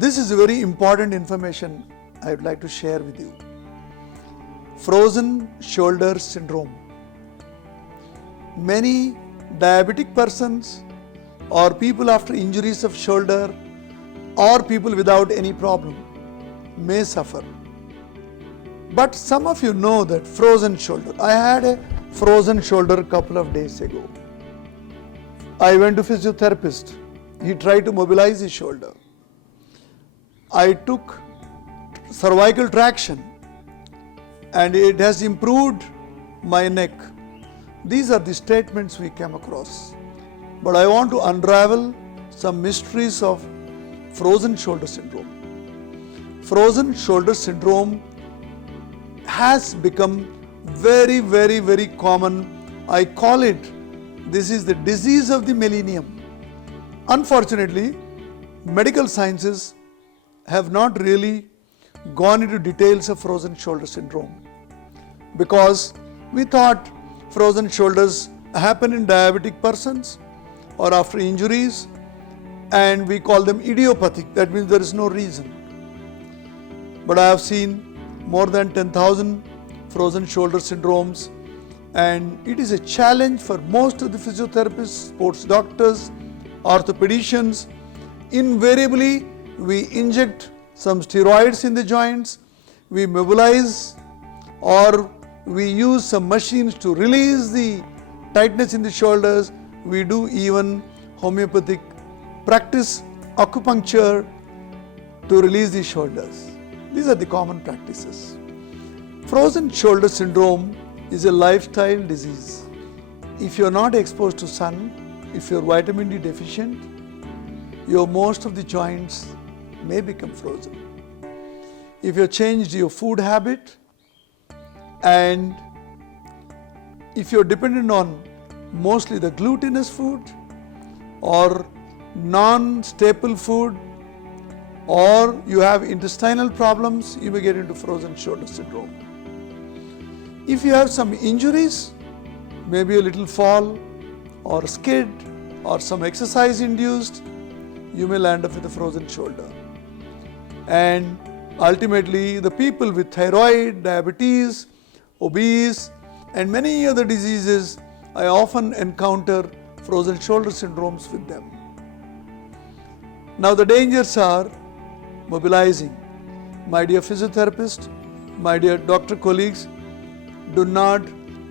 This is very important information I would like to share with you. Frozen shoulder syndrome. Many diabetic persons or people after injuries of shoulder or people without any problem may suffer. But some of you know that frozen shoulder. I had a frozen shoulder a couple of days ago. I went to physiotherapist. He tried to mobilize his shoulder. I took cervical traction and it has improved my neck. These are the statements we came across. But I want to unravel some mysteries of frozen shoulder syndrome. Frozen shoulder syndrome has become very common. I call it, this is the disease of the millennium. Unfortunately, medical sciences have not really gone into details of frozen shoulder syndrome because we thought frozen shoulders happen in diabetic persons or after injuries, and we call them idiopathic. That means there is no reason. But I have seen more than 10,000 frozen shoulder syndromes, and it is a challenge for most of the physiotherapists, sports doctors, orthopedicians. Invariably, we inject some steroids in the joints, we mobilize or we use some machines to release the tightness in the shoulders. We do even homeopathic practice, acupuncture to release the shoulders. These are the common practices. Frozen shoulder syndrome is a lifestyle disease. If you are not exposed to sun, if you are vitamin D deficient, most of the joints may become frozen. If you have changed your food habit and if you are dependent on mostly the glutinous food or non-staple food, or you have intestinal problems, you may get into frozen shoulder syndrome. If you have some injuries, maybe a little fall or skid or some exercise induced, you may land up with a frozen shoulder. And ultimately, the people with thyroid, diabetes, obese, and many other diseases, I often encounter frozen shoulder syndromes with them. Now the dangers are mobilizing. My dear physiotherapist, my dear doctor colleagues, do not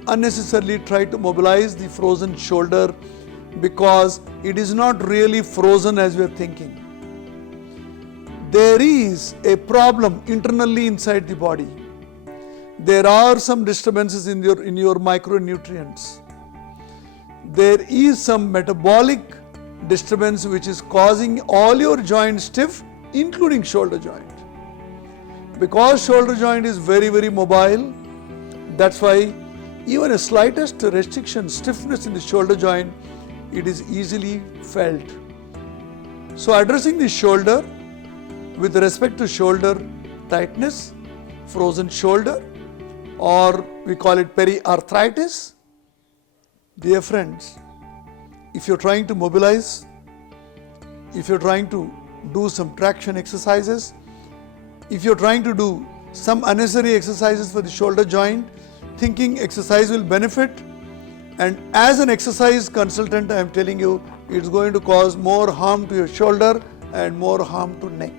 unnecessarily try to mobilize the frozen shoulder because it is not really frozen as we are thinking. There is a problem internally inside the body. There are some disturbances in your micronutrients. There is some metabolic disturbance which is causing all your joints stiff, including shoulder joint. Because shoulder joint is very mobile, that's why even a slightest restriction, stiffness in the shoulder joint, it is easily felt. So addressing the shoulder with respect to shoulder tightness, frozen shoulder, or we call it periarthritis. Dear friends, if you're trying to mobilize, if you're trying to do some traction exercises, if you're trying to do some unnecessary exercises for the shoulder joint, thinking exercise will benefit, and as an exercise consultant, I am telling you, it's going to cause more harm to your shoulder and more harm to neck.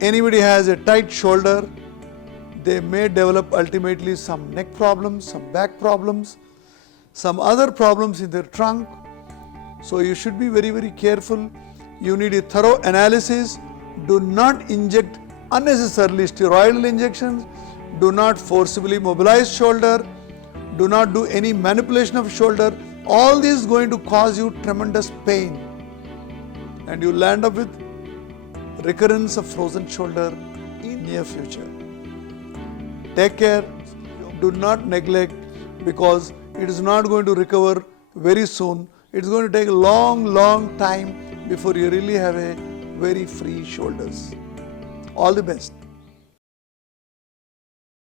Anybody has a tight shoulder, they may develop ultimately some neck problems, some back problems, some other problems in their trunk. So you should be very careful. You need a thorough analysis. Do not inject unnecessarily steroidal injections. Do not forcibly mobilize shoulder. Do not do any manipulation of shoulder. All this is going to cause you tremendous pain, and you land up with recurrence of frozen shoulder in near future. Take care. Do not neglect, because it is not going to recover very soon. It's going to take a long time before you really have a very free shoulders. All the best.